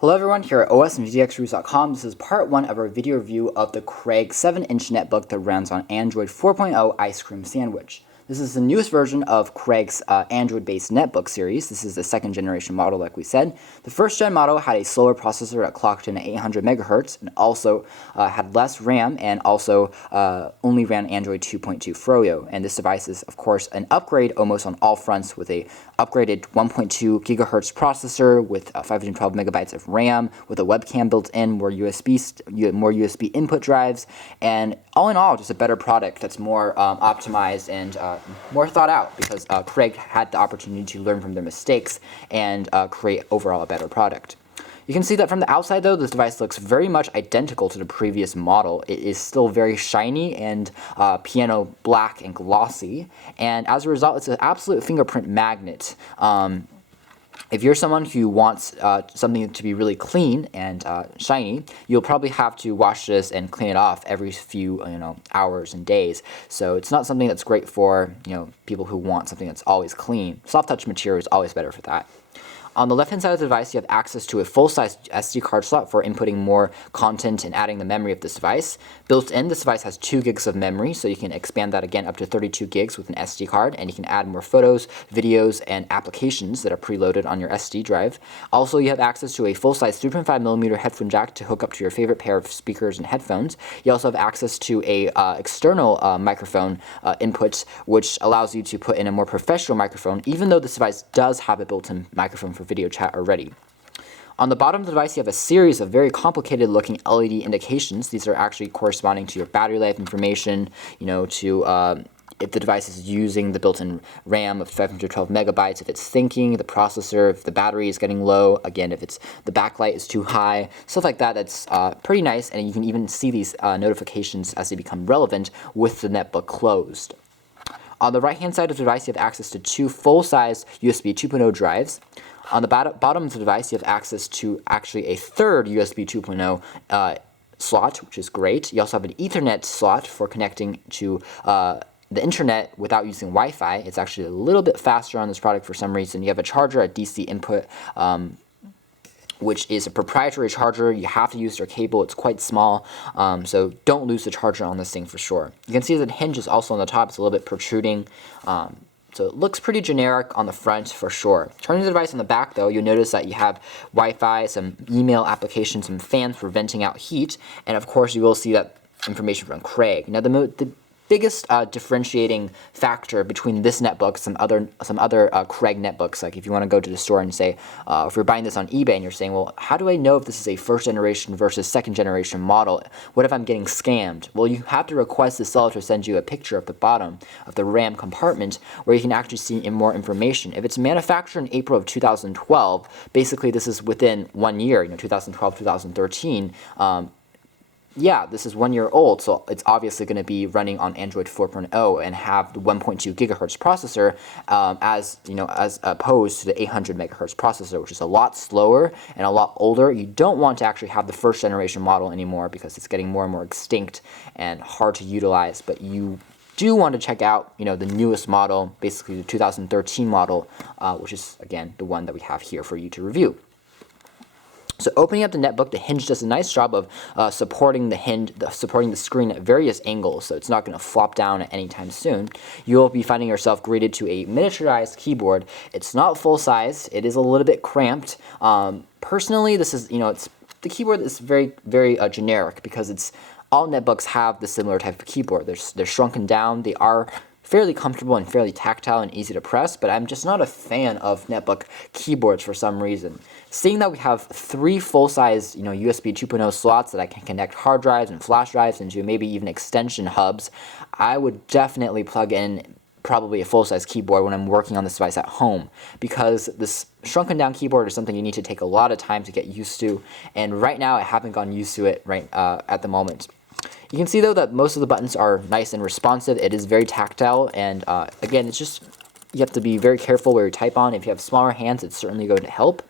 Hello everyone, here at OS and VGXreviews.com. This is part 1 of our video review of the Craig 7-inch netbook that runs on Android 4.0 Ice Cream Sandwich. This is the newest version of Craig's Android-based netbook series. This is the second generation model, like we said. The first gen model had a slower processor that clocked in at 800 megahertz and also had less RAM and also only ran Android 2.2 Froyo. And this device is, of course, an upgrade almost on all fronts with a upgraded 1.2 gigahertz processor with 512 megabytes of RAM, with a webcam built in, more USB input drives, and all in all, just a better product that's more optimized and more thought out, because Craig had the opportunity to learn from their mistakes and create overall a better product. You can see that from the outside, though, this device looks very much identical to the previous model. It is still very shiny and piano black and glossy, and as a result, it's an absolute fingerprint magnet. If you're someone who wants something to be really clean and shiny, you'll probably have to wash this and clean it off every few hours and days. So it's not something that's great for people who want something that's always clean. Soft touch material is always better for that. On the left-hand side of the device, you have access to a full-size SD card slot for inputting more content and adding the memory of this device. Built in, this device has 2 gigs of memory, so you can expand that again up to 32 gigs with an SD card, and you can add more photos, videos, and applications that are preloaded on your SD drive. Also, you have access to a full-size 3.5mm headphone jack to hook up to your favorite pair of speakers and headphones. You also have access to a external microphone input, which allows you to put in a more professional microphone, even though this device does have a built-in microphone for video chat already. On the bottom of the device, you have a series of very complicated looking LED indications. These are actually corresponding to your battery life information, to if the device is using the built-in RAM of 512 megabytes, if it's thinking, the processor, if the battery is getting low, again, if the backlight is too high, stuff like that. That's pretty nice, and you can even see these notifications as they become relevant with the netbook closed. On the right-hand side of the device, you have access to 2 full-size USB 2.0 drives. On the bottom of the device, you have access to actually a third USB 2.0 slot, which is great. You also have an Ethernet slot for connecting to the internet without using Wi-Fi. It's actually a little bit faster on this product for some reason. You have a charger, a DC input, which is a proprietary charger. You have to use their cable. It's quite small, so don't lose the charger on this thing for sure. You can see that the hinge is also on the top. It's a little bit protruding. So it looks pretty generic on the front for sure. Turning the device on the back, though, you'll notice that you have Wi-Fi, some email applications, some fans for venting out heat, and of course you will see that information from Craig. Now the biggest differentiating factor between this netbook, some other Craig netbooks, like if you want to go to the store and say, if you're buying this on eBay and you're saying, well, how do I know if this is a first generation versus second generation model? What if I'm getting scammed? Well, you have to request the seller to send you a picture of the bottom of the RAM compartment where you can actually see more information. If it's manufactured in April of 2012, basically this is within 1 year, 2012, 2013, yeah, this is 1 year old, so it's obviously going to be running on Android 4.0 and have the 1.2 gigahertz processor, as opposed to the 800 megahertz processor, which is a lot slower and a lot older. You don't want to actually have the first generation model anymore because it's getting more and more extinct and hard to utilize. But you do want to check out, the newest model, basically the 2013 model, which is again the one that we have here for you to review. So opening up the netbook, the hinge does a nice job of supporting the screen at various angles, so it's not going to flop down at any time soon. You'll be finding yourself greeted to a miniaturized keyboard. It's not full size. It is a little bit cramped. Personally, this is the keyboard is very generic because all netbooks have the similar type of keyboard. They're shrunken down. They are fairly comfortable and fairly tactile and easy to press, but I'm just not a fan of netbook keyboards for some reason. Seeing that we have 3 full-size, USB 2.0 slots that I can connect hard drives and flash drives into, maybe even extension hubs, I would definitely plug in probably a full-size keyboard when I'm working on this device at home, because this shrunken down keyboard is something you need to take a lot of time to get used to, and right now I haven't gotten used to it at the moment. You can see, though, that most of the buttons are nice and responsive. It is very tactile, and again, it's just, you have to be very careful where you type on. If you have smaller hands, it's certainly going to help.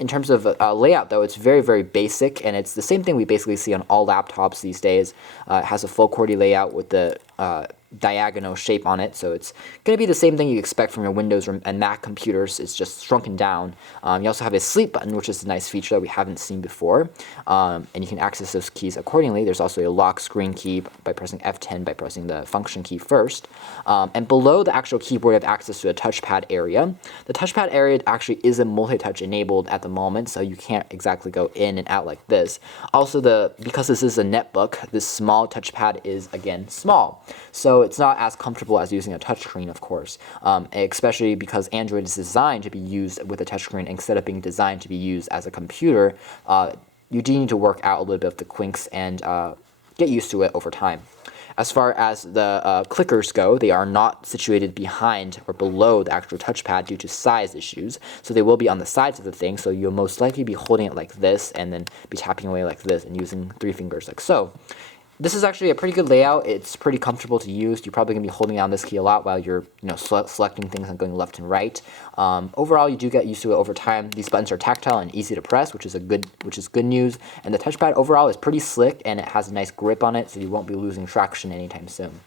In terms of layout, though, it's very basic, and it's the same thing we basically see on all laptops these days. It has a full QWERTY layout with the diagonal shape on it, so it's going to be the same thing you expect from your Windows and Mac computers. It's just shrunken down. You also have a sleep button, which is a nice feature that we haven't seen before, and you can access those keys accordingly. There's also a lock screen key by pressing F10 by pressing the function key first, and below the actual keyboard you have access to a touchpad area. The touchpad area actually isn't multi-touch enabled at the moment, so you can't exactly go in and out like this. Also, because this is a netbook, this small touchpad is again small, so it's not as comfortable as using a touchscreen, of course, especially because Android is designed to be used with a touchscreen instead of being designed to be used as a computer. You do need to work out a little bit of the kinks and get used to it over time. As far as the clickers go, they are not situated behind or below the actual touchpad due to size issues, so they will be on the sides of the thing, so you'll most likely be holding it like this and then be tapping away like this and using 3 fingers like so. This is actually a pretty good layout. It's pretty comfortable to use. You're probably going to be holding down this key a lot while you're selecting things and going left and right. Overall, you do get used to it over time. These buttons are tactile and easy to press, which is good news. And the touchpad overall is pretty slick and it has a nice grip on it, so you won't be losing traction anytime soon.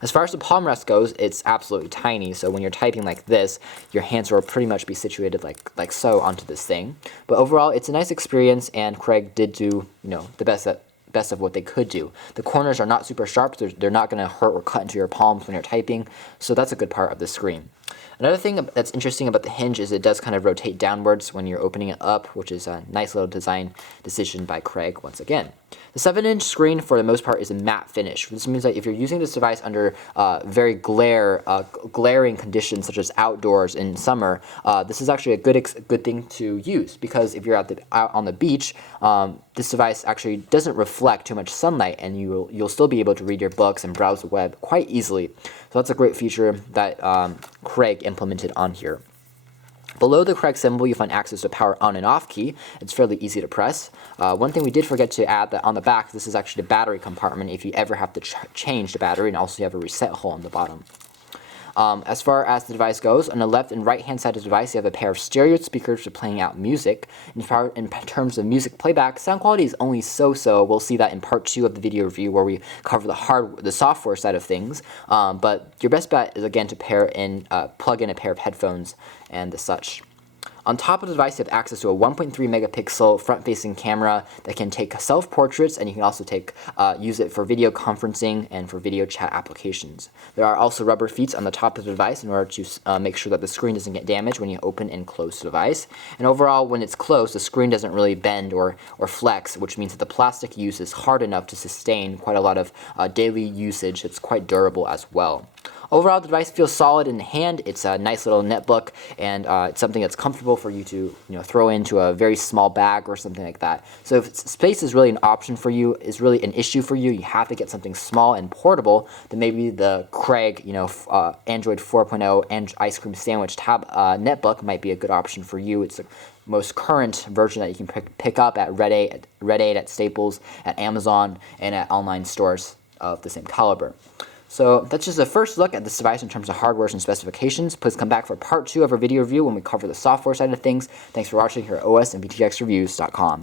As far as the palm rest goes, it's absolutely tiny, so when you're typing like this, your hands will pretty much be situated like so onto this thing. But overall, it's a nice experience, and Craig did do the best of what they could do. The corners are not super sharp, so they're not going to hurt or cut into your palms when you're typing, so that's a good part of the screen. Another thing that's interesting about the hinge is it does kind of rotate downwards when you're opening it up, which is a nice little design decision by Craig once again. The 7-inch screen for the most part is a matte finish. This means that if you're using this device under very glaring conditions such as outdoors in summer, this is actually a good thing to use, because if you're out on the beach, this device actually doesn't reflect too much sunlight, and you'll still be able to read your books and browse the web quite easily. So that's a great feature that Craig implemented on here. Below the Craig symbol, you find access to power on and off key. It's fairly easy to press. One thing we did forget to add, that on the back, this is actually the battery compartment if you ever have to change the battery, and also you have a reset hole on the bottom. As far as the device goes, on the left and right hand side of the device, you have a pair of stereo speakers for playing out music. In terms of music playback, sound quality is only so-so. We'll see that in part 2 of the video review, where we cover the software side of things. But your best bet is again to plug in a pair of headphones and the such. On top of the device, you have access to a 1.3 megapixel front-facing camera that can take self-portraits, and you can also use it for video conferencing and for video chat applications. There are also rubber feet on the top of the device in order to make sure that the screen doesn't get damaged when you open and close the device. And overall, when it's closed, the screen doesn't really bend or flex, which means that the plastic use is hard enough to sustain quite a lot of daily usage. It's quite durable as well. Overall, the device feels solid in the hand. It's a nice little netbook, and it's something that's comfortable for you to throw into a very small bag or something like that. So if space is really an option for you, is really an issue for you, you have to get something small and portable, then maybe the Craig Android 4.0 and ice cream sandwich tab netbook might be a good option for you. It's the most current version that you can pick up at Red 8, at Staples, at Amazon, and at online stores of the same caliber. So that's just a first look at this device in terms of hardware and specifications. Please come back for part 2 of our video review when we cover the software side of things. Thanks for watching here at OS and VTXReviews.com.